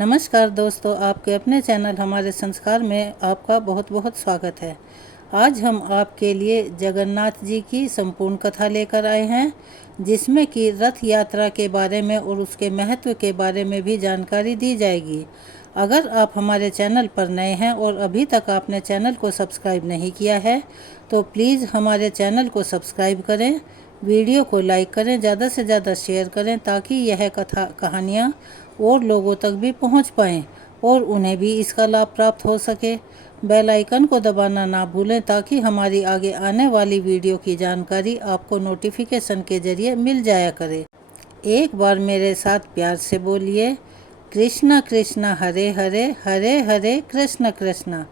नमस्कार दोस्तों, आपके अपने चैनल हमारे संस्कार में आपका बहुत बहुत स्वागत है। आज हम आपके लिए जगन्नाथ जी की संपूर्ण कथा लेकर आए हैं, जिसमें कि रथ यात्रा के बारे में और उसके महत्व के बारे में भी जानकारी दी जाएगी। अगर आप हमारे चैनल पर नए हैं और अभी तक आपने चैनल को सब्सक्राइब नहीं किया है तो प्लीज़ हमारे चैनल को सब्सक्राइब करें, वीडियो को लाइक करें, ज़्यादा से ज़्यादा शेयर करें ताकि यह कहानियाँ और लोगों तक भी पहुंच पाएं और उन्हें भी इसका लाभ प्राप्त हो सके। बेल आइकन को दबाना ना भूलें ताकि हमारी आगे आने वाली वीडियो की जानकारी आपको नोटिफिकेशन के जरिए मिल जाया करे। एक बार मेरे साथ प्यार से बोलिए, कृष्णा कृष्णा हरे हरे, हरे हरे कृष्ण कृष्ण।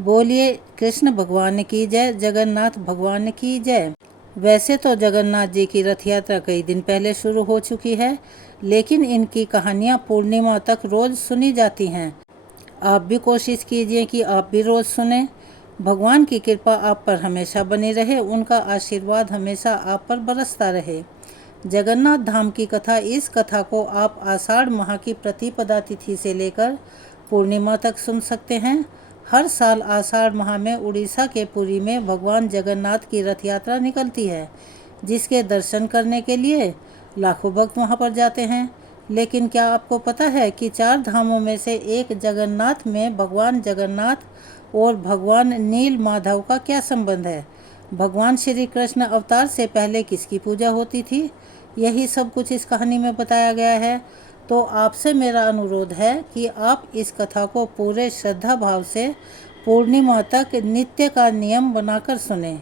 बोलिए कृष्ण भगवान की जय, जगन्नाथ भगवान की जय। वैसे तो जगन्नाथ जी की रथ यात्रा कई दिन पहले शुरू हो चुकी है, लेकिन इनकी कहानियाँ पूर्णिमा तक रोज़ सुनी जाती हैं। आप भी कोशिश कीजिए कि आप भी रोज़ सुने। भगवान की कृपा आप पर हमेशा बनी रहे, उनका आशीर्वाद हमेशा आप पर बरसता रहे। जगन्नाथ धाम की कथा, इस कथा को आप आषाढ़ माह की प्रतिपदा तिथि से लेकर पूर्णिमा तक सुन सकते हैं। हर साल आषाढ़ माह में उड़ीसा के पुरी में भगवान जगन्नाथ की रथ यात्रा निकलती है, जिसके दर्शन करने के लिए लाखों भक्त वहां पर जाते हैं। लेकिन क्या आपको पता है कि 4 धामों में से एक जगन्नाथ में भगवान जगन्नाथ और भगवान नील माधव का क्या संबंध है? भगवान श्री कृष्ण अवतार से पहले किसकी पूजा होती थी? यही सब कुछ इस कहानी में बताया गया है। तो आपसे मेरा अनुरोध है कि आप इस कथा को पूरे श्रद्धा भाव से पूर्णिमा तक नित्य का नियम बनाकर सुनें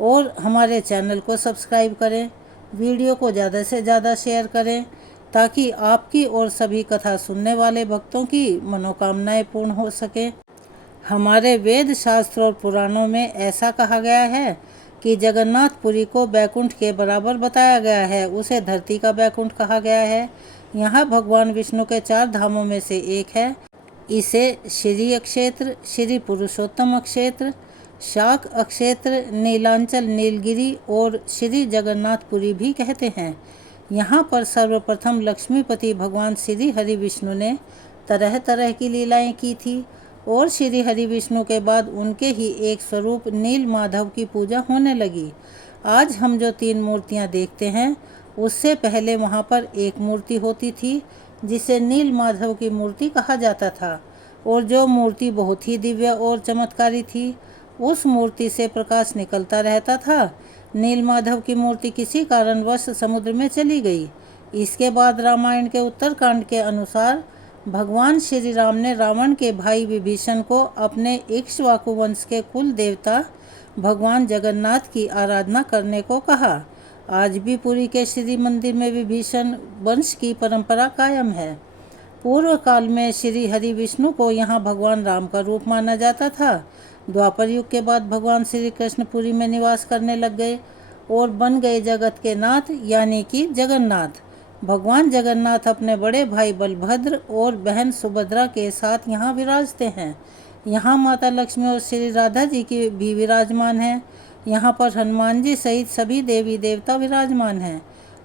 और हमारे चैनल को सब्सक्राइब करें। वीडियो को ज़्यादा से ज़्यादा शेयर करें ताकि आपकी और सभी कथा सुनने वाले भक्तों की मनोकामनाएं पूर्ण हो सके। हमारे वेद शास्त्र और पुराणों में ऐसा कहा गया है कि जगन्नाथपुरी को बैकुंठ के बराबर बताया गया है, उसे धरती का बैकुंठ कहा गया है। यहाँ भगवान विष्णु के 4 धामों में से एक है। इसे श्री अक्षेत्र, श्री पुरुषोत्तम अक्षेत्र, शाक अक्षेत्र, नीलांचल नीलगिरी और श्री जगन्नाथपुरी भी कहते हैं। यहाँ पर सर्वप्रथम लक्ष्मीपति भगवान श्री हरि विष्णु ने तरह तरह की लीलाएं की थी और श्री हरि विष्णु के बाद उनके ही एक स्वरूप नील माधव की पूजा होने लगी। आज हम जो 3 मूर्तियाँ देखते हैं, उससे पहले वहाँ पर एक मूर्ति होती थी जिसे नील माधव की मूर्ति कहा जाता था, और जो मूर्ति बहुत ही दिव्य और चमत्कारी थी। उस मूर्ति से प्रकाश निकलता रहता था। नील माधव की मूर्ति किसी कारणवश समुद्र में चली गई। इसके बाद रामायण के उत्तरकांड के अनुसार भगवान श्री राम ने रावण के भाई विभीषण को अपने इक्ष्वाकु वंश के कुल देवता भगवान जगन्नाथ की आराधना करने को कहा। आज भी पुरी के श्री मंदिर में विभीषण वंश की परंपरा कायम है। पूर्व काल में श्री हरि विष्णु को यहाँ भगवान राम का रूप माना जाता था। द्वापर युग के बाद भगवान श्री कृष्ण पुरी में निवास करने लग गए और बन गए जगत के नाथ, यानी कि जगन्नाथ। भगवान जगन्नाथ अपने बड़े भाई बलभद्र और बहन सुभद्रा के साथ यहाँ विराजते हैं। यहाँ माता लक्ष्मी और श्री राधा जी की भी विराजमान हैं। यहाँ पर हनुमान जी सहित सभी देवी देवता विराजमान हैं।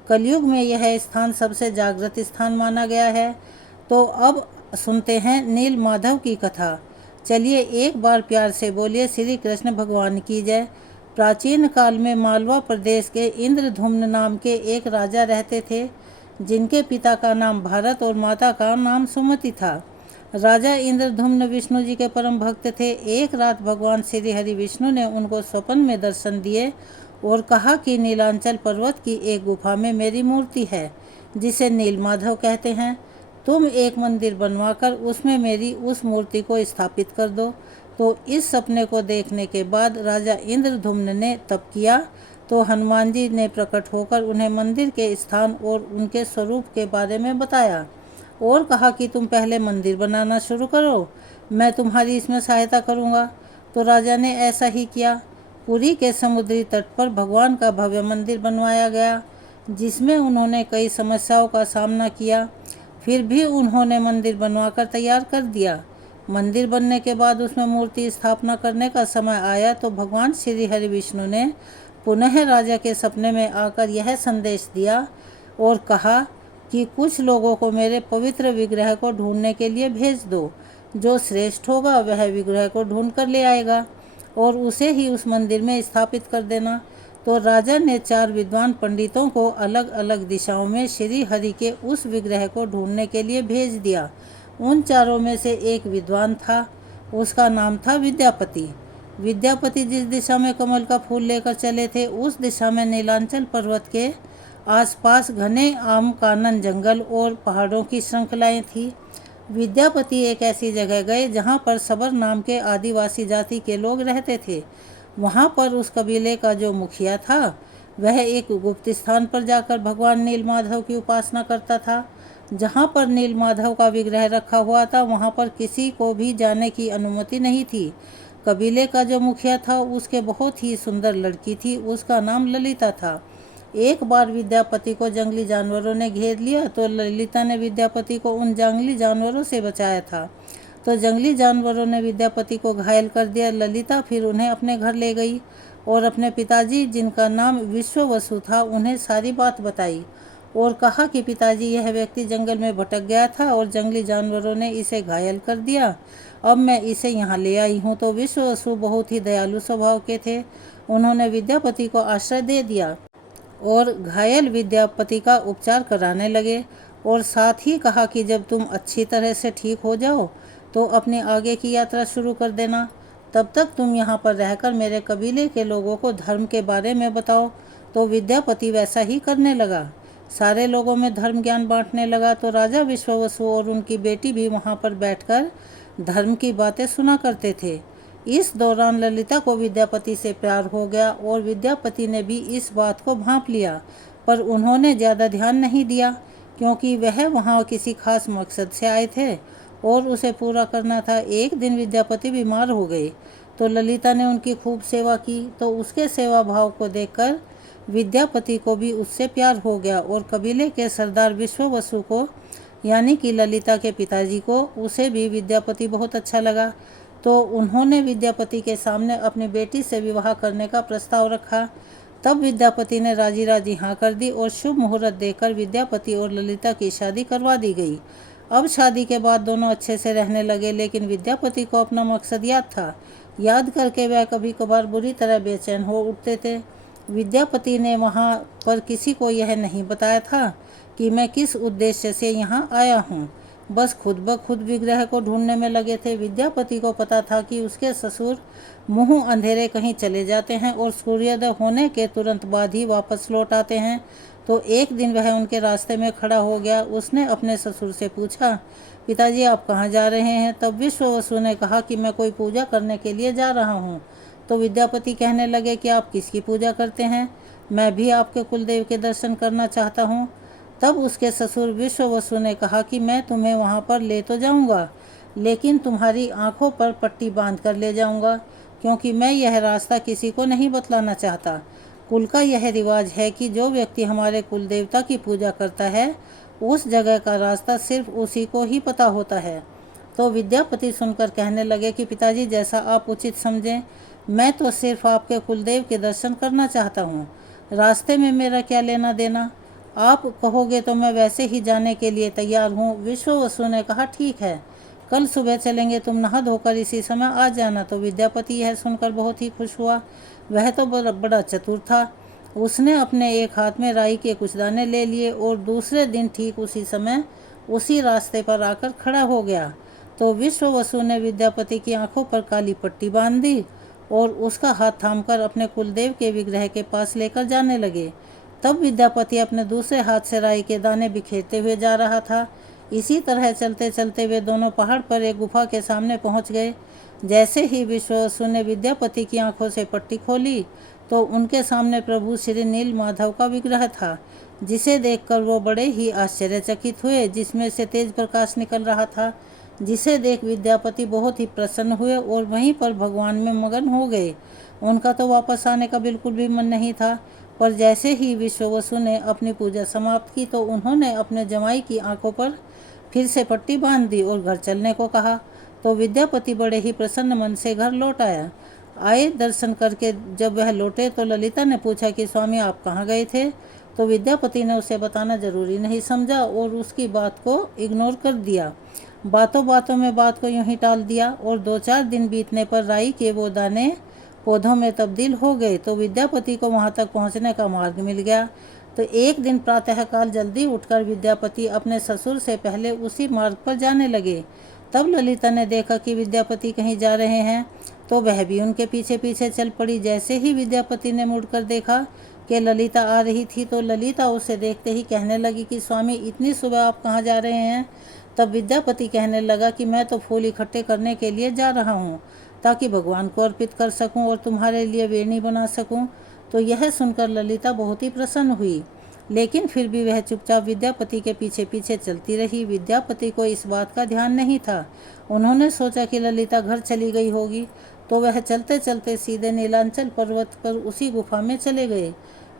कलयुग में यह स्थान सबसे जागृत स्थान माना गया है। तो अब सुनते हैं नील माधव की कथा। चलिए एक बार प्यार से बोलिए, श्री कृष्ण भगवान की जय। प्राचीन काल में मालवा प्रदेश के इंद्रधुम्न नाम के एक राजा रहते थे, जिनके पिता का नाम भारत और माता का नाम सुमति था। राजा इंद्रधुम्न विष्णु जी के परम भक्त थे। एक रात भगवान श्री हरि विष्णु ने उनको स्वप्न में दर्शन दिए और कहा कि नीलांचल पर्वत की एक गुफा में मेरी मूर्ति है, जिसे नील माधव कहते हैं। तुम एक मंदिर बनवाकर उसमें मेरी उस मूर्ति को स्थापित कर दो। तो इस सपने को देखने के बाद राजा इंद्रधुम्न ने तप किया तो हनुमान जी ने प्रकट होकर उन्हें मंदिर के स्थान और उनके स्वरूप के बारे में बताया और कहा कि तुम पहले मंदिर बनाना शुरू करो, मैं तुम्हारी इसमें सहायता करूँगा। तो राजा ने ऐसा ही किया। पुरी के समुद्री तट पर भगवान का भव्य मंदिर बनवाया गया, जिसमें उन्होंने कई समस्याओं का सामना किया। फिर भी उन्होंने मंदिर बनवाकर तैयार कर दिया। मंदिर बनने के बाद उसमें मूर्ति स्थापना करने का समय आया तो भगवान श्री हरि विष्णु ने पुनः राजा के सपने में आकर यह संदेश दिया और कहा, कि कुछ लोगों को मेरे पवित्र विग्रह को ढूंढने के लिए भेज दो। जो श्रेष्ठ होगा वह विग्रह को ढूंढ कर ले आएगा और उसे ही उस मंदिर में स्थापित कर देना। तो राजा ने 4 विद्वान पंडितों को अलग अलग दिशाओं में श्री हरि के उस विग्रह को ढूंढने के लिए भेज दिया। उन चारों में से एक विद्वान था, उसका नाम था विद्यापति। विद्यापति जिस दिशा में कमल का फूल लेकर चले थे उस दिशा में नीलांचल पर्वत के आसपास घने आम कानन जंगल और पहाड़ों की श्रृंखलाएं थी। विद्यापति एक ऐसी जगह गए जहां पर सबर नाम के आदिवासी जाति के लोग रहते थे। वहां पर उस कबीले का जो मुखिया था वह एक गुप्त स्थान पर जाकर भगवान नीलमाधव की उपासना करता था। जहां पर नीलमाधव का विग्रह रखा हुआ था वहां पर किसी को भी जाने की अनुमति नहीं थी। कबीले का जो मुखिया था उसके बहुत ही सुंदर लड़की थी, उसका नाम ललिता था। एक बार विद्यापति को जंगली जानवरों ने घेर लिया तो ललिता ने विद्यापति को उन जंगली जानवरों से बचाया था। तो जंगली जानवरों ने विद्यापति को घायल कर दिया। ललिता फिर उन्हें अपने घर ले गई और अपने पिताजी, जिनका नाम विश्ववसु था, उन्हें सारी बात बताई और कहा कि पिताजी, यह व्यक्ति जंगल में भटक गया था और जंगली जानवरों ने इसे घायल कर दिया। अब मैं इसे यहाँ ले आई हूँ। तो विश्ववसु बहुत ही दयालु स्वभाव के थे। उन्होंने विद्यापति को आश्रय दे दिया और घायल विद्यापति का उपचार कराने लगे और साथ ही कहा कि जब तुम अच्छी तरह से ठीक हो जाओ तो अपनी आगे की यात्रा शुरू कर देना। तब तक तुम यहाँ पर रहकर मेरे कबीले के लोगों को धर्म के बारे में बताओ। तो विद्यापति वैसा ही करने लगा, सारे लोगों में धर्म ज्ञान बांटने लगा। तो राजा विश्ववसु और उनकी बेटी भी वहाँ पर बैठकर धर्म की बातें सुना करते थे। इस दौरान ललिता को विद्यापति से प्यार हो गया और विद्यापति ने भी इस बात को भांप लिया, पर उन्होंने ज़्यादा ध्यान नहीं दिया क्योंकि वह वहाँ किसी खास मकसद से आए थे और उसे पूरा करना था। एक दिन विद्यापति बीमार हो गए तो ललिता ने उनकी खूब सेवा की। तो उसके सेवा भाव को देखकर विद्यापति को भी उससे प्यार हो गया और कबीले के सरदार विश्ववसु को, यानी कि ललिता के पिताजी को, उसे भी विद्यापति बहुत अच्छा लगा। तो उन्होंने विद्यापति के सामने अपनी बेटी से विवाह करने का प्रस्ताव रखा। तब विद्यापति ने राजी राजी हाँ कर दी और शुभ मुहूर्त देकर विद्यापति और ललिता की शादी करवा दी गई। अब शादी के बाद दोनों अच्छे से रहने लगे, लेकिन विद्यापति को अपना मकसद याद था। याद करके वह कभी कभार बुरी तरह बेचैन हो उठते थे। विद्यापति ने वहाँ पर किसी को यह नहीं बताया था कि मैं किस उद्देश्य से यहाँ आया हूँ, बस खुद ब खुद विग्रह को ढूंढने में लगे थे। विद्यापति को पता था कि उसके ससुर मुँह अंधेरे कहीं चले जाते हैं और सूर्योदय होने के तुरंत बाद ही वापस लौट आते हैं। तो एक दिन वह उनके रास्ते में खड़ा हो गया। उसने अपने ससुर से पूछा, पिताजी आप कहाँ जा रहे हैं? तब विश्ववसु ने कहा कि मैं कोई पूजा करने के लिए जा रहा हूँ। तो विद्यापति कहने लगे कि आप किसकी पूजा करते हैं? मैं भी आपके कुलदेव के दर्शन करना चाहता हूँ। तब उसके ससुर विश्ववसु ने कहा कि मैं तुम्हें वहाँ पर ले तो जाऊँगा, लेकिन तुम्हारी आँखों पर पट्टी बांध कर ले जाऊँगा, क्योंकि मैं यह रास्ता किसी को नहीं बतलाना चाहता। कुल का यह रिवाज है कि जो व्यक्ति हमारे कुल देवता की पूजा करता है उस जगह का रास्ता सिर्फ उसी को ही पता होता है। तो विद्यापति सुनकर कहने लगे कि पिताजी जैसा आप उचित समझें, मैं तो सिर्फ आपके कुलदेव के दर्शन करना चाहता हूँ। रास्ते में मेरा क्या लेना देना? आप कहोगे तो मैं वैसे ही जाने के लिए तैयार हूँ। विश्ववसु ने कहा ठीक है, कल सुबह चलेंगे, तुम नहा धोकर इसी समय आ जाना। तो विद्यापति यह सुनकर बहुत ही खुश हुआ। वह तो बड़ा चतुर था। उसने अपने एक हाथ में राई के कुछ दाने ले लिए और दूसरे दिन ठीक उसी समय उसी रास्ते पर आकर खड़ा हो गया। तो विश्ववसु ने विद्यापति की आंखों पर काली पट्टी बांध दी और उसका हाथ थामकर अपने कुलदेव के विग्रह के पास लेकर जाने लगे। तब विद्यापति अपने दूसरे हाथ से राई के दाने बिखेरते हुए जा रहा था। इसी तरह चलते चलते वे दोनों पहाड़ पर एक गुफा के सामने पहुंच गए। जैसे ही विश्ववसु ने विद्यापति की आंखों से पट्टी खोली तो उनके सामने प्रभु श्री नीलमाधव का विग्रह था, जिसे देखकर वो बड़े ही आश्चर्यचकित हुए, जिसमें से तेज प्रकाश निकल रहा था। जिसे देख विद्यापति बहुत ही प्रसन्न हुए और वहीं पर भगवान में मगन हो गए। उनका तो वापस आने का बिल्कुल भी मन नहीं था, पर जैसे ही विश्ववसु ने अपनी पूजा समाप्त की तो उन्होंने अपने जमाई की आंखों पर फिर से पट्टी बांध दी और घर चलने को कहा। तो विद्यापति बड़े ही प्रसन्न मन से घर लौट आए दर्शन करके जब वह लौटे तो ललिता ने पूछा कि स्वामी आप कहाँ गए थे? तो विद्यापति ने उसे बताना जरूरी नहीं समझा और उसकी बात को इग्नोर कर दिया। बातों बातों में बात को यूं ही टाल दिया और 2-4 दिन बीतने पर राई के वो दाने पौधों में तब्दील हो गए तो विद्यापति को वहां तक पहुंचने का मार्ग मिल गया। तो एक दिन प्रातःकाल जल्दी उठकर विद्यापति अपने ससुर से पहले उसी मार्ग पर जाने लगे। तब ललिता ने देखा कि विद्यापति कहीं जा रहे हैं तो वह भी उनके पीछे पीछे चल पड़ी। जैसे ही विद्यापति ने मुड़कर देखा कि ललिता आ रही थी तो ललिता उसे देखते ही कहने लगी कि स्वामी, इतनी सुबह आप कहाँ जा रहे हैं? तब विद्यापति कहने लगा कि मैं तो फूल इकट्ठे करने के लिए जा रहा हूँ ताकि भगवान को अर्पित कर सकूं और तुम्हारे लिए वेणी बना सकूं। तो यह सुनकर ललिता बहुत ही प्रसन्न हुई, लेकिन फिर भी वह चुपचाप विद्यापति के पीछे पीछे चलती रही। विद्यापति को इस बात का ध्यान नहीं था। उन्होंने सोचा कि ललिता घर चली गई होगी, तो वह चलते चलते सीधे नीलांचल पर्वत पर उसी गुफा में चले गए।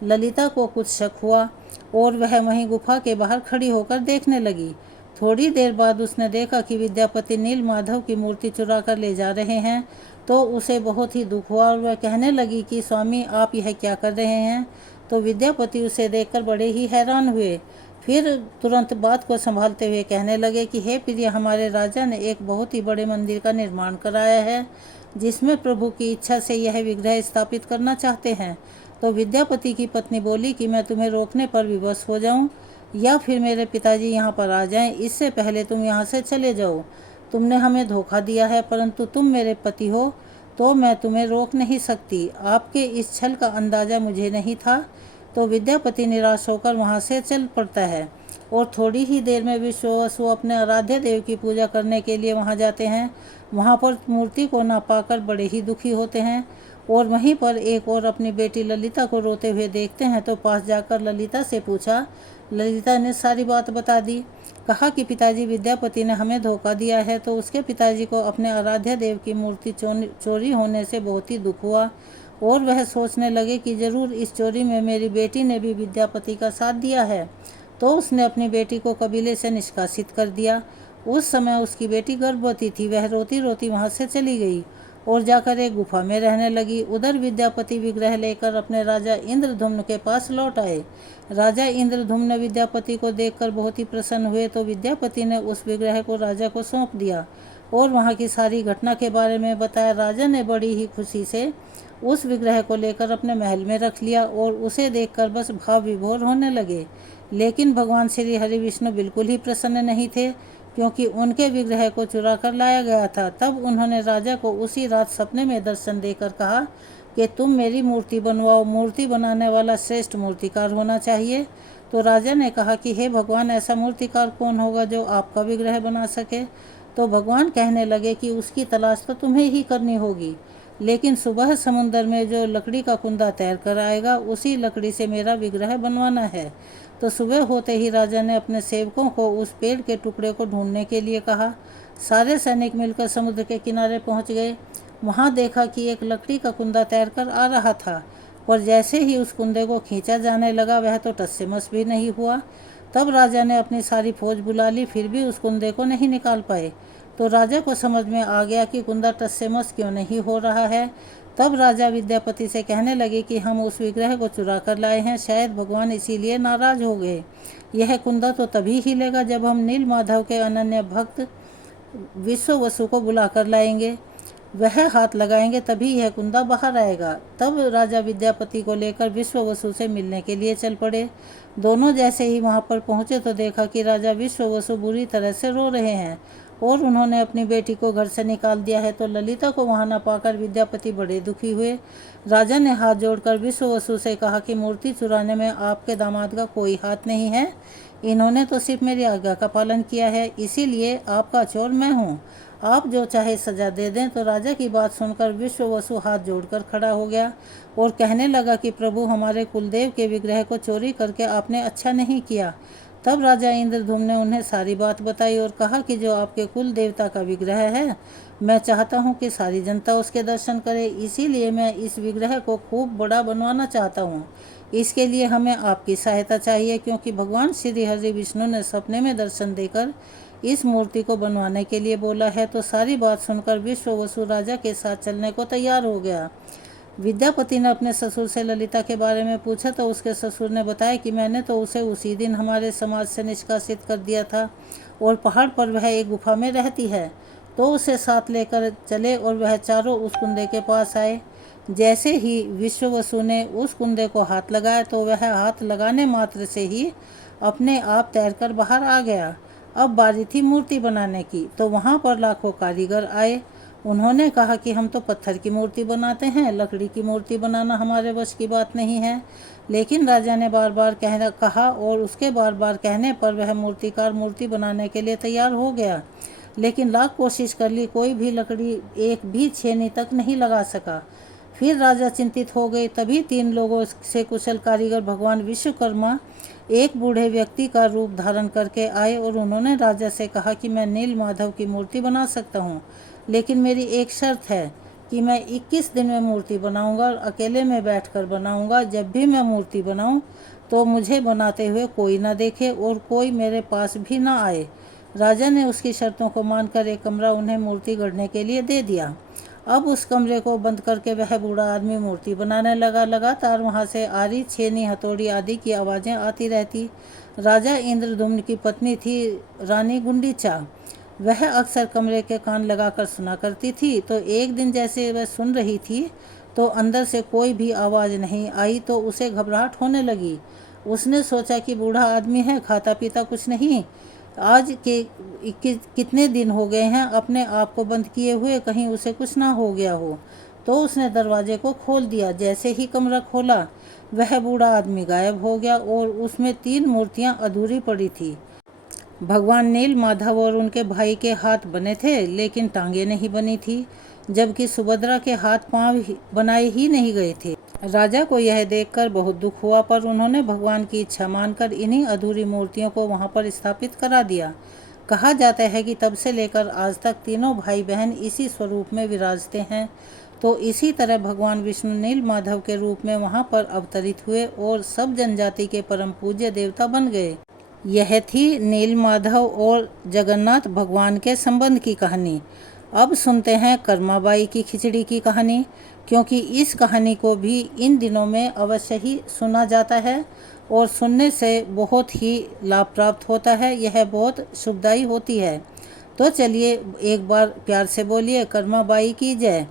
ललिता को कुछ शक हुआ और वह वहीं गुफा के बाहर खड़ी होकर देखने लगी। थोड़ी देर बाद उसने देखा कि विद्यापति नील माधव की मूर्ति चुरा कर ले जा रहे हैं, तो उसे बहुत ही दुख हुआ और वह कहने लगी कि स्वामी, आप यह क्या कर रहे हैं? तो विद्यापति उसे देखकर बड़े ही हैरान हुए। फिर तुरंत बात को संभालते हुए कहने लगे कि हे प्रिय, हमारे राजा ने एक बहुत ही बड़े मंदिर का निर्माण कराया है जिसमें प्रभु की इच्छा से यह विग्रह स्थापित करना चाहते हैं। तो विद्यापति की पत्नी बोली कि मैं तुम्हें रोकने पर विवश हो जाऊं या फिर मेरे पिताजी यहाँ पर आ जाएं, इससे पहले तुम यहाँ से चले जाओ। तुमने हमें धोखा दिया है, परंतु तुम मेरे पति हो तो मैं तुम्हें रोक नहीं सकती। आपके इस छल का अंदाज़ा मुझे नहीं था। तो विद्यापति निराश होकर वहाँ से चल पड़ता है और थोड़ी ही देर में विश्वावसु अपने आराध्य देव की पूजा करने के लिए वहाँ जाते हैं। वहाँ पर मूर्ति को ना पाकर बड़े ही दुखी होते हैं और वहीं पर एक और अपनी बेटी ललिता को रोते हुए देखते हैं। तो पास जाकर ललिता से पूछा। ललिता ने सारी बात बता दी। कहा कि पिताजी, विद्यापति ने हमें धोखा दिया है। तो उसके पिताजी को अपने आराध्य देव की मूर्ति चोरी होने से बहुत ही दुख हुआ और वह सोचने लगे कि जरूर इस चोरी में मेरी बेटी ने भी विद्यापति का साथ दिया है। तो उसने अपनी बेटी को कबीले से निष्कासित कर दिया। उस समय उसकी बेटी गर्भवती थी। वह रोती रोती वहाँ से चली गई और जाकर एक गुफा में रहने लगी। उधर विद्यापति विग्रह लेकर अपने राजा इंद्रधुम्न के पास लौट आए। राजा इंद्रधुम्न विद्यापति को देखकर बहुत ही प्रसन्न हुए, तो विद्यापति ने उस विग्रह को राजा को सौंप दिया और वहाँ की सारी घटना के बारे में बताया। राजा ने बड़ी ही खुशी से उस विग्रह को लेकर अपने महल में रख लिया और उसे देखकर बस भाव विभोर होने लगे। लेकिन भगवान श्री हरि विष्णु बिल्कुल ही प्रसन्न नहीं थे, क्योंकि उनके विग्रह को चुरा कर लाया गया था। तब उन्होंने राजा को उसी रात सपने में दर्शन देकर कहा कि तुम मेरी मूर्ति बनवाओ। मूर्ति बनाने वाला श्रेष्ठ मूर्तिकार होना चाहिए। तो राजा ने कहा कि हे भगवान, ऐसा मूर्तिकार कौन होगा जो आपका विग्रह बना सके? तो भगवान कहने लगे कि उसकी तलाश तो तुम्हें ही करनी होगी, लेकिन सुबह समुद्र में जो लकड़ी का कुंदा तैर कर आएगा उसी लकड़ी से मेरा विग्रह बनवाना है। तो सुबह होते ही राजा ने अपने सेवकों को उस पेड़ के टुकड़े को ढूंढने के लिए कहा। सारे सैनिक मिलकर समुद्र के किनारे पहुंच गए। वहां देखा कि एक लकड़ी का कुंदा तैरकर आ रहा था, पर जैसे ही उस कुंदे को खींचा जाने लगा वह तो टस से मस भी नहीं हुआ। तब राजा ने अपनी सारी फौज बुला ली, फिर भी उस कुंदे को नहीं निकाल पाए। तो राजा को समझ में आ गया कि कुंदा टस से मस क्यों नहीं हो रहा है। तब राजा विद्यापति से कहने लगे कि हम उस विग्रह को चुरा कर लाए हैं, शायद भगवान इसीलिए नाराज हो गए। यह कुंदा तो तभी हिलेगा जब हम नील माधव के अनन्य भक्त विश्ववसु को बुला कर लाएंगे। वह हाथ लगाएंगे तभी यह कुंदा बाहर आएगा। तब राजा विद्यापति को लेकर विश्ववसु से मिलने के लिए चल पड़े। दोनों जैसे ही वहां पर पहुंचे तो देखा कि राजा विश्ववसु बुरी तरह से रो रहे हैं और उन्होंने अपनी बेटी को घर से निकाल दिया है। तो ललिता को वहां न पाकर विद्यापति बड़े दुखी हुए। राजा ने हाथ जोड़कर विश्ववसु से कहा कि मूर्ति चुराने में आपके दामाद का कोई हाथ नहीं है। इन्होंने तो सिर्फ मेरी आज्ञा का पालन किया है, इसीलिए आपका चोर मैं हूँ। आप जो चाहे सजा दे दें। तो राजा की बात सुनकर विश्ववसु हाथ जोड़कर खड़ा हो गया और कहने लगा कि प्रभु, हमारे कुलदेव के विग्रह को चोरी करके आपने अच्छा नहीं किया। तब राजा इंद्रधुम्न ने उन्हें सारी बात बताई और कहा कि जो आपके कुल देवता का विग्रह है, मैं चाहता हूँ कि सारी जनता उसके दर्शन करे, इसीलिए मैं इस विग्रह को खूब बड़ा बनवाना चाहता हूँ। इसके लिए हमें आपकी सहायता चाहिए, क्योंकि भगवान श्री हरि विष्णु ने सपने में दर्शन देकर इस मूर्ति को बनवाने के लिए बोला है। तो सारी बात सुनकर विश्ववसु राजा के साथ चलने को तैयार हो गया। विद्यापति ने अपने ससुर से ललिता के बारे में पूछा तो उसके ससुर ने बताया कि मैंने तो उसे उसी दिन हमारे समाज से निष्कासित कर दिया था और पहाड़ पर वह एक गुफा में रहती है। तो उसे साथ लेकर चले और वह चारों उस कुंदे के पास आए। जैसे ही विश्ववसु ने उस कुंदे को हाथ लगाया तो वह हाथ लगाने मात्र से ही अपने आप तैरकर बाहर आ गया। अब बारी थी मूर्ति बनाने की, तो वहाँ पर लाखों कारीगर आए। उन्होंने कहा कि हम तो पत्थर की मूर्ति बनाते हैं, लकड़ी की मूर्ति बनाना हमारे बस की बात नहीं है। लेकिन राजा ने बार बार कहा और उसके बार बार कहने पर वह मूर्तिकार मूर्ति बनाने के लिए तैयार हो गया। लेकिन लाख कोशिश कर ली, कोई भी लकड़ी एक भी छेनी तक नहीं लगा सका। फिर राजा चिंतित हो गए। तभी 3 लोगों से कुशल कारीगर भगवान विश्वकर्मा एक बूढ़े व्यक्ति का रूप धारण करके आए और उन्होंने राजा से कहा कि मैं नील माधव की मूर्ति बना सकता हूँ, लेकिन मेरी एक शर्त है कि मैं 21 दिन में मूर्ति बनाऊंगा और अकेले में बैठकर बनाऊंगा। जब भी मैं मूर्ति बनाऊं तो मुझे बनाते हुए कोई ना देखे और कोई मेरे पास भी ना आए। राजा ने उसकी शर्तों को मानकर एक कमरा उन्हें मूर्ति गढ़ने के लिए दे दिया। अब उस कमरे को बंद करके वह बूढ़ा आदमी मूर्ति बनाने लगा। लगातार वहां से आरी, छेनी, हथौड़ी आदि की आवाज़ें आती रहती। राजा इंद्रदुम्न की पत्नी थी रानी गुंडीचा। वह अक्सर कमरे के कान लगाकर सुना करती थी। तो एक दिन जैसे वह सुन रही थी तो अंदर से कोई भी आवाज़ नहीं आई तो उसे घबराहट होने लगी। उसने सोचा कि बूढ़ा आदमी है, खाता पीता कुछ नहीं, आज के कितने दिन हो गए हैं अपने आप को बंद किए हुए, कहीं उसे कुछ ना हो गया हो। तो उसने दरवाजे को खोल दिया। जैसे ही कमरा खोला वह बूढ़ा आदमी गायब हो गया और उसमें 3 मूर्तियां अधूरी पड़ी थी। भगवान नील माधव और उनके भाई के हाथ बने थे लेकिन टांगे नहीं बनी थी, जबकि सुभद्रा के हाथ पांव बनाए ही नहीं गए थे। राजा को यह देखकर बहुत दुख हुआ, पर उन्होंने भगवान की इच्छा मानकर इन्हीं अधूरी मूर्तियों को वहां पर स्थापित करा दिया। कहा जाता है कि तब से लेकर आज तक तीनों भाई बहन इसी स्वरूप में विराजते हैं। तो इसी तरह भगवान विष्णु नील माधव के रूप में वहां पर अवतरित हुए और सब जनजाति के परम पूज्य देवता बन गए। यह थी नील माधव और जगन्नाथ भगवान के संबंध की कहानी। अब सुनते हैं कर्माबाई की खिचड़ी की कहानी, क्योंकि इस कहानी को भी इन दिनों में अवश्य ही सुना जाता है और सुनने से बहुत ही लाभ प्राप्त होता है। यह बहुत शुभदायी होती है। तो चलिए एक बार प्यार से बोलिए, कर्माबाई की जय,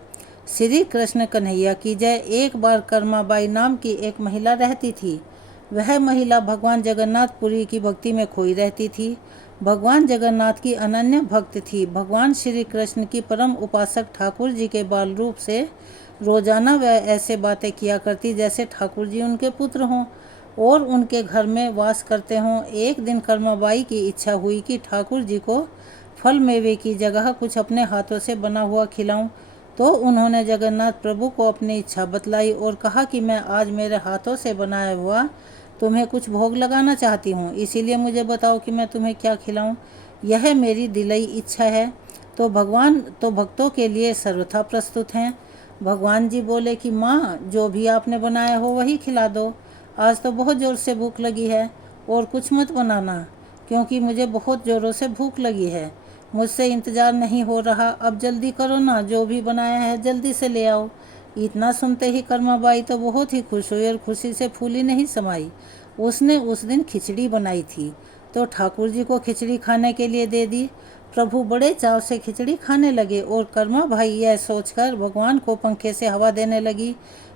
श्री कृष्ण कन्हैया की जय। एक बार कर्माबाई नाम की एक महिला रहती थी। वह महिला भगवान जगन्नाथपुरी की भक्ति में खोई रहती थी। भगवान जगन्नाथ की अनन्य भक्त थी। भगवान श्री कृष्ण की परम उपासक ठाकुर जी के बाल रूप से रोजाना वह ऐसे बातें किया करती जैसे ठाकुर जी उनके पुत्र हों और उनके घर में वास करते हों। एक दिन कर्माबाई की इच्छा हुई कि ठाकुर जी को फल मेवे की जगह कुछ अपने हाथों से बना हुआ खिलाऊं। तो उन्होंने जगन्नाथ प्रभु को अपनी इच्छा बतलाई और कहा कि मैं आज मेरे हाथों से बनाया हुआ तुम्हें कुछ भोग लगाना चाहती हूँ, इसीलिए मुझे बताओ कि मैं तुम्हें क्या खिलाऊं। यह मेरी दिलाई इच्छा है। तो भगवान तो भक्तों के लिए सर्वथा प्रस्तुत हैं। भगवान जी बोले कि माँ, जो भी आपने बनाया हो वही खिला दो। आज तो बहुत ज़ोर से भूख लगी है और कुछ मत बनाना, क्योंकि मुझे बहुत ज़ोरों से भूख लगी है। मुझसे इंतज़ार नहीं हो रहा, अब जल्दी करो ना, जो भी बनाया है जल्दी से ले आओ। इतना सुनते ही कर्माबाई तो बहुत ही खुश हुई और खुशी से फूली नहीं समाई। उसने उस दिन खिचड़ी बनाई थी तो ठाकुर जी को खिचड़ी खाने के लिए दे दी। प्रभु बड़े चाव से खिचड़ी खाने लगे और कर्मा भाई यह सोचकर भगवान को पंखे से हवा देने लगी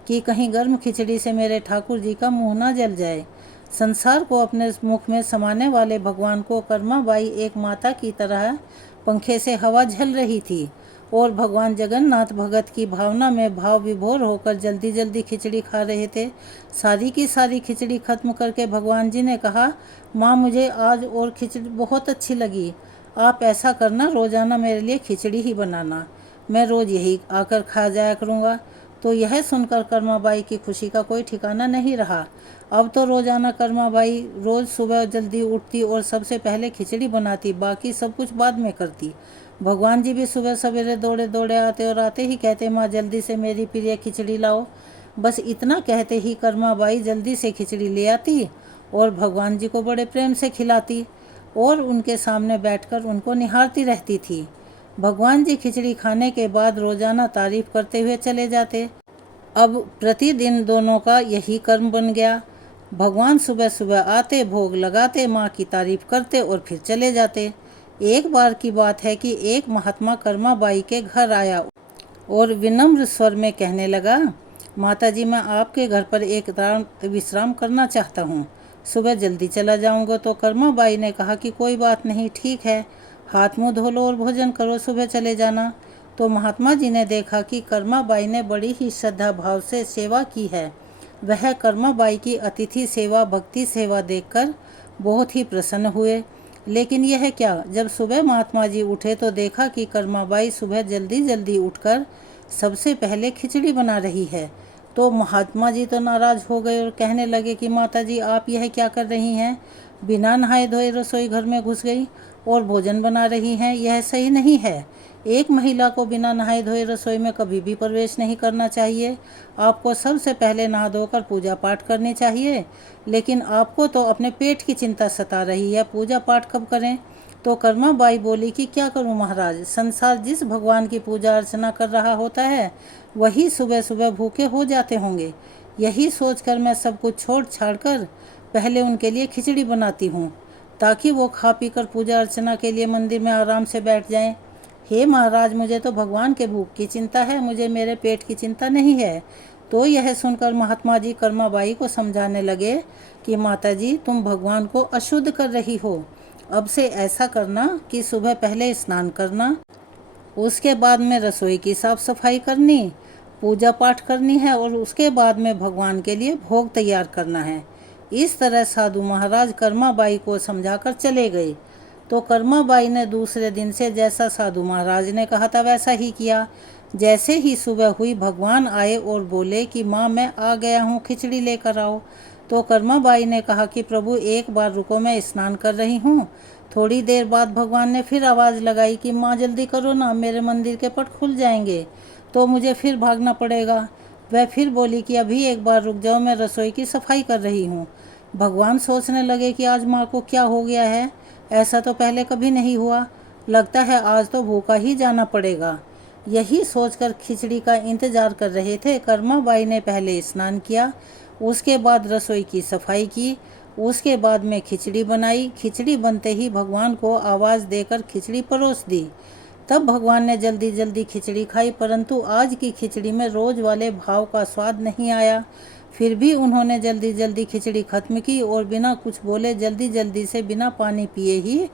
कि कहीं गर्म खिचड़ी से मेरे ठाकुर जी का मुंह ना जल जाए। संसार को अपने मुख में समाने वाले भगवान को कर्माबाई एक माता की तरह पंखे से हवा झल रही थी और भगवान जगन्नाथ भगत की भावना में भाव विभोर होकर जल्दी जल्दी खिचड़ी खा रहे थे। सारी की सारी खिचड़ी खत्म करके भगवान जी ने कहा, माँ, मुझे आज और खिचड़ी बहुत अच्छी लगी। आप ऐसा करना, रोज़ाना मेरे लिए खिचड़ी ही बनाना, मैं रोज़ यही आकर खा जाया करूँगा। तो यह सुनकर कर्माबाई की खुशी का कोई ठिकाना नहीं रहा। अब तो रोज़ाना कर्माबाई रोज़ सुबह जल्दी उठती और सबसे पहले खिचड़ी बनाती, बाकी सब कुछ बाद में करती। भगवान जी भी सुबह सवेरे दौड़े दौड़े आते और आते ही कहते, माँ जल्दी से मेरी प्रिय खिचड़ी लाओ। बस इतना कहते ही कर्माबाई जल्दी से खिचड़ी ले आती और भगवान जी को बड़े प्रेम से खिलाती और उनके सामने बैठकर उनको निहारती रहती थी। भगवान जी खिचड़ी खाने के बाद रोज़ाना तारीफ करते हुए चले जाते। अब प्रतिदिन दोनों का यही कर्म बन गया। भगवान सुबह सुबह आते, भोग लगाते, माँ की तारीफ करते और फिर चले जाते। एक बार की बात है कि एक महात्मा कर्माबाई के घर आया और विनम्र स्वर में कहने लगा, माताजी, मैं आपके घर पर एक रात विश्राम करना चाहता हूँ। सुबह जल्दी चला जाऊँगा। तो कर्माबाई ने कहा कि कोई बात नहीं, ठीक है, हाथ मुँह धो लो और भोजन करो, सुबह चले जाना। तो महात्मा जी ने देखा कि कर्माबाई ने बड़ी ही श्रद्धा भाव से सेवा की है। वह कर्माबाई की अतिथि सेवा, भक्ति सेवा देखकर बहुत ही प्रसन्न हुए। लेकिन यह क्या, जब सुबह महात्मा जी उठे तो देखा कि कर्माबाई सुबह जल्दी जल्दी उठकर सबसे पहले खिचड़ी बना रही है। तो महात्मा जी तो नाराज हो गए और कहने लगे कि माता जी, आप यह क्या कर रही हैं? बिना नहाए धोए रसोई घर में घुस गई और भोजन बना रही हैं, यह सही नहीं है। एक महिला को बिना नहाए धोए रसोई में कभी भी प्रवेश नहीं करना चाहिए। आपको सबसे पहले नहा धोकर पूजा पाठ करनी चाहिए। लेकिन आपको तो अपने पेट की चिंता सता रही है, पूजा पाठ कब करें? तो कर्माबाई बोली कि क्या करूं महाराज, संसार जिस भगवान की पूजा अर्चना कर रहा होता है वही सुबह सुबह भूखे हो जाते होंगे। यही सोचकर मैं सब कुछ छोड़ छाड़ कर पहले उनके लिए खिचड़ी बनाती हूँ, ताकि वो खा पी कर पूजा अर्चना के लिए मंदिर में आराम से बैठ जाएं। हे महाराज, मुझे तो भगवान के भूख की चिंता है, मुझे मेरे पेट की चिंता नहीं है। तो यह सुनकर महात्मा जी कर्माबाई को समझाने लगे कि माता जी, तुम भगवान को अशुद्ध कर रही हो। अब से ऐसा करना कि सुबह पहले स्नान करना, उसके बाद में रसोई की साफ सफाई करनी, पूजा पाठ करनी है और उसके बाद में भगवान के लिए भोग तैयार करना है। इस तरह साधु महाराज कर्माबाई को समझाकर चले गए। तो कर्माबाई ने दूसरे दिन से जैसा साधु महाराज ने कहा था वैसा ही किया। जैसे ही सुबह हुई, भगवान आए और बोले कि माँ, मैं आ गया हूँ, खिचड़ी लेकर आओ। तो कर्माबाई ने कहा कि प्रभु, एक बार रुको, मैं स्नान कर रही हूँ। थोड़ी देर बाद भगवान ने फिर आवाज़ लगाई कि माँ जल्दी करो ना, मेरे मंदिर के पट खुल जाएंगे तो मुझे फिर भागना पड़ेगा। वह फिर बोली कि अभी एक बार रुक जाओ, मैं रसोई की सफाई कर रही हूँ। भगवान सोचने लगे कि आज माँ को क्या हो गया है, ऐसा तो पहले कभी नहीं हुआ, लगता है आज तो भूखा ही जाना पड़ेगा। यही सोचकर खिचड़ी का इंतजार कर रहे थे। कर्माबाई ने पहले स्नान किया, उसके बाद रसोई की सफाई की, उसके बाद में खिचड़ी बनाई। खिचड़ी बनते ही भगवान को आवाज़ देकर खिचड़ी परोस दी। तब भगवान ने जल्दी जल्दी खिचड़ी खाई, परंतु आज की खिचड़ी में रोज वाले भाव का स्वाद नहीं आया। फिर भी उन्होंने जल्दी जल्दी खिचड़ी खत्म की और बिना कुछ बोले जल्दी जल्दी से बिना पानी पिए ही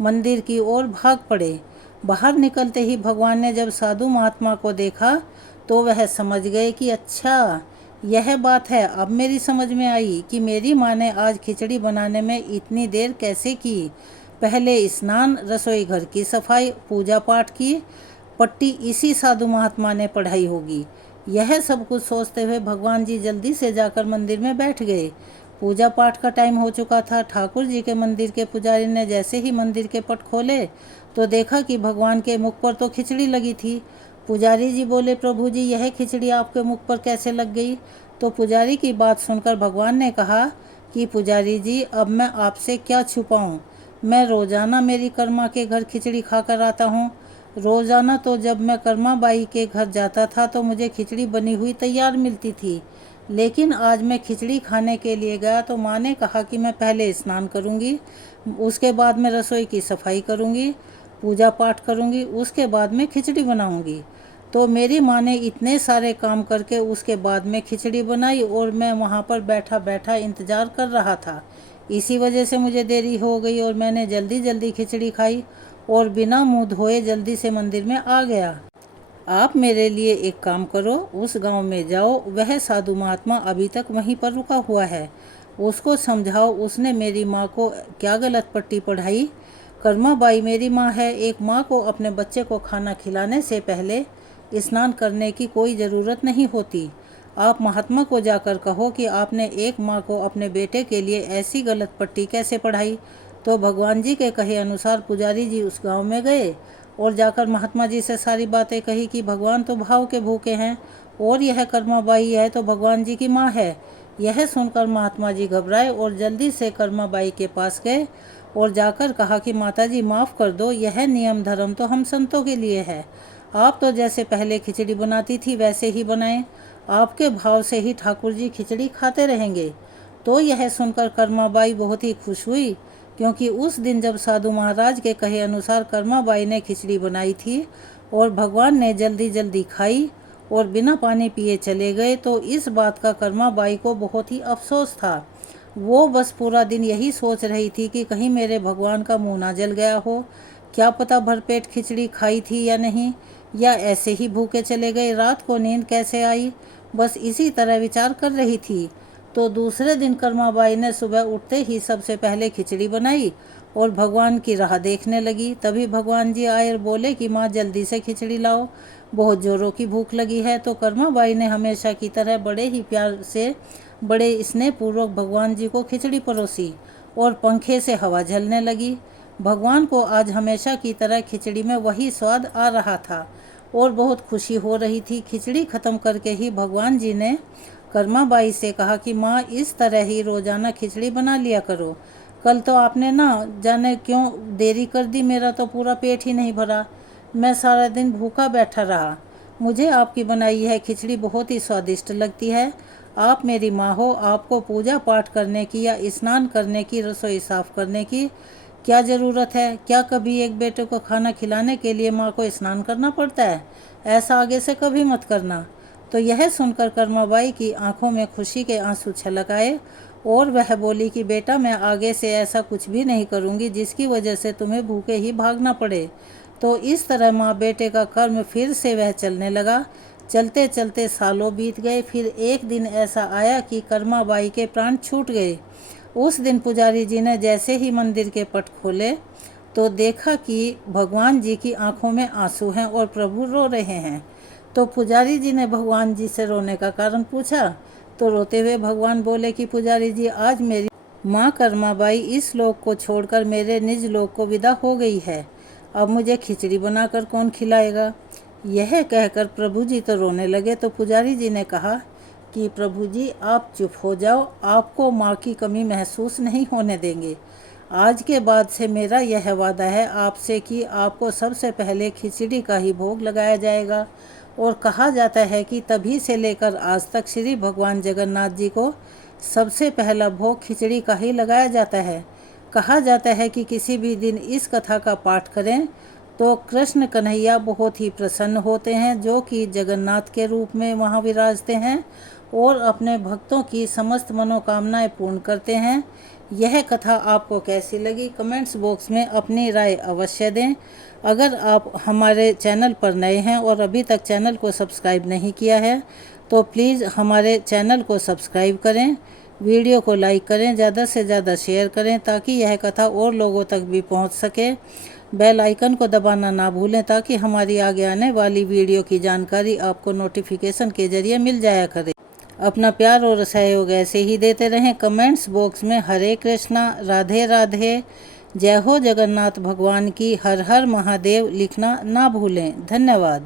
मंदिर की ओर भाग पड़े। बाहर निकलते ही भगवान ने जब साधु महात्मा को देखा तो वह समझ गए कि अच्छा, यह बात है। अब मेरी समझ में आई कि मेरी माँ ने आज खिचड़ी बनाने में इतनी देर कैसे की। पहले स्नान, रसोई घर की सफाई, पूजा पाठ की पट्टी इसी साधु महात्मा ने पढ़ाई होगी। यह सब कुछ सोचते हुए भगवान जी जल्दी से जाकर मंदिर में बैठ गए। पूजा पाठ का टाइम हो चुका था। ठाकुर जी के मंदिर के पुजारी ने जैसे ही मंदिर के पट खोले तो देखा कि भगवान के मुख पर तो खिचड़ी लगी थी। पुजारी जी बोले, प्रभु जी, यह खिचड़ी आपके मुख पर कैसे लग गई? तो पुजारी की बात सुनकर भगवान ने कहा कि पुजारी जी, अब मैं आपसे क्या छुपाऊं, मैं रोज़ाना मेरी कर्मा के घर खिचड़ी खाकर आता हूँ। रोज़ाना तो जब मैं कर्मा बाई के घर जाता था तो मुझे खिचड़ी बनी हुई तैयार मिलती थी, लेकिन आज मैं खिचड़ी खाने के लिए गया तो माँ ने कहा कि मैं पहले स्नान करूँगी, उसके बाद मैं रसोई की सफाई करूँगी, पूजा पाठ करूँगी, उसके बाद में खिचड़ी बनाऊँगी। तो मेरी माँ ने इतने सारे काम करके उसके बाद में खिचड़ी बनाई और मैं वहाँ पर बैठा बैठा इंतज़ार कर रहा था। इसी वजह से मुझे देरी हो गई और मैंने जल्दी जल्दी खिचड़ी खाई और बिना मुंह धोए जल्दी से मंदिर में आ गया। आप मेरे लिए एक काम करो, उस गांव में जाओ, वह साधु महात्मा अभी तक वहीं पर रुका हुआ है, उसको समझाओ उसने मेरी माँ को क्या गलत पट्टी पढ़ाई। कर्माबाई मेरी माँ है। एक माँ को अपने बच्चे को खाना खिलाने से पहले स्नान करने की कोई ज़रूरत नहीं होती। आप महात्मा को जाकर कहो कि आपने एक माँ को अपने बेटे के लिए ऐसी गलत पट्टी कैसे पढ़ाई। तो भगवान जी के कहे अनुसार पुजारी जी उस गांव में गए और जाकर महात्मा जी से सारी बातें कही कि भगवान तो भाव के भूखे हैं और यह कर्माबाई है तो भगवान जी की माँ है। यह सुनकर महात्मा जी घबराए और जल्दी से कर्माबाई के पास गए और जाकर कहा कि माता जी, माफ़ कर दो, यह नियम धर्म तो हम संतों के लिए है। आप तो जैसे पहले खिचड़ी बनाती थी वैसे ही बनाएं। आपके भाव से ही ठाकुर जी खिचड़ी खाते रहेंगे। तो यह सुनकर कर्माबाई बहुत ही खुश हुई, क्योंकि उस दिन जब साधु महाराज के कहे अनुसार कर्माबाई ने खिचड़ी बनाई थी और भगवान ने जल्दी जल्दी खाई और बिना पानी पिए चले गए, तो इस बात का कर्माबाई को बहुत ही अफसोस था। वो बस पूरा दिन यही सोच रही थी कि कहीं मेरे भगवान का मुंह ना जल गया हो, क्या पता भरपेट खिचड़ी खाई थी या नहीं, या ऐसे ही भूखे चले गए, रात को नींद कैसे आई, बस इसी तरह विचार कर रही थी। तो दूसरे दिन कर्माबाई ने सुबह उठते ही सबसे पहले खिचड़ी बनाई और भगवान की राह देखने लगी। तभी भगवान जी आए और बोले कि माँ जल्दी से खिचड़ी लाओ, बहुत जोरों की भूख लगी है। तो कर्माबाई ने हमेशा की तरह बड़े ही प्यार से, बड़े स्नेहपूर्वक भगवान जी को खिचड़ी परोसी और पंखे से हवा झलने लगी। भगवान को आज हमेशा की तरह खिचड़ी में वही स्वाद आ रहा था और बहुत खुशी हो रही थी। खिचड़ी खत्म करके ही भगवान जी ने कर्माबाई से कहा कि माँ इस तरह ही रोजाना खिचड़ी बना लिया करो। कल तो आपने ना जाने क्यों देरी कर दी, मेरा तो पूरा पेट ही नहीं भरा, मैं सारा दिन भूखा बैठा रहा। मुझे आपकी बनाई है खिचड़ी बहुत ही स्वादिष्ट लगती है। आप मेरी माँ हो, आपको पूजा पाठ करने की या स्नान करने की, रसोई साफ करने की क्या ज़रूरत है? क्या कभी एक बेटे को खाना खिलाने के लिए माँ को स्नान करना पड़ता है? ऐसा आगे से कभी मत करना। तो यह सुनकर कर्माबाई की आंखों में खुशी के आंसू छलक आए और वह बोली कि बेटा मैं आगे से ऐसा कुछ भी नहीं करूँगी जिसकी वजह से तुम्हें भूखे ही भागना पड़े। तो इस तरह माँ बेटे का कर्म फिर से वह चलने लगा। चलते चलते सालों बीत गए। फिर एक दिन ऐसा आया कि कर्माबाई के प्राण छूट गए। उस दिन पुजारी जी ने जैसे ही मंदिर के पट खोले तो देखा कि भगवान जी की आंखों में आंसू हैं और प्रभु रो रहे हैं। तो पुजारी जी ने भगवान जी से रोने का कारण पूछा, तो रोते हुए भगवान बोले कि पुजारी जी आज मेरी माँ कर्माबाई इस लोक को छोड़कर मेरे निज लोक को विदा हो गई है, अब मुझे खिचड़ी बनाकर कौन खिलाएगा? यह कहकर प्रभु जी तो रोने लगे। तो पुजारी जी ने कहा कि प्रभु जी आप चुप हो जाओ, आपको माँ की कमी महसूस नहीं होने देंगे। आज के बाद से मेरा यह वादा है आपसे कि आपको सबसे पहले खिचड़ी का ही भोग लगाया जाएगा। और कहा जाता है कि तभी से लेकर आज तक श्री भगवान जगन्नाथ जी को सबसे पहला भोग खिचड़ी का ही लगाया जाता है। कहा जाता है कि किसी भी दिन इस कथा का पाठ करें तो कृष्ण कन्हैया बहुत ही प्रसन्न होते हैं, जो कि जगन्नाथ के रूप में वहाँ विराजते हैं और अपने भक्तों की समस्त मनोकामनाएं पूर्ण करते हैं। यह कथा आपको कैसी लगी कमेंट्स बॉक्स में अपनी राय अवश्य दें। अगर आप हमारे चैनल पर नए हैं और अभी तक चैनल को सब्सक्राइब नहीं किया है तो प्लीज़ हमारे चैनल को सब्सक्राइब करें, वीडियो को लाइक करें, ज़्यादा से ज़्यादा शेयर करें ताकि यह कथा और लोगों तक भी पहुंच सके। बेल आइकन को दबाना ना भूलें ताकि हमारी आगे आने वाली वीडियो की जानकारी आपको नोटिफिकेशन के जरिए मिल जाया करे। अपना प्यार और सहयोग ऐसे ही देते रहें। कमेंट्स बॉक्स में हरे कृष्णा, राधे राधे, जय हो जगन्नाथ भगवान की, हर हर महादेव लिखना ना भूलें। धन्यवाद।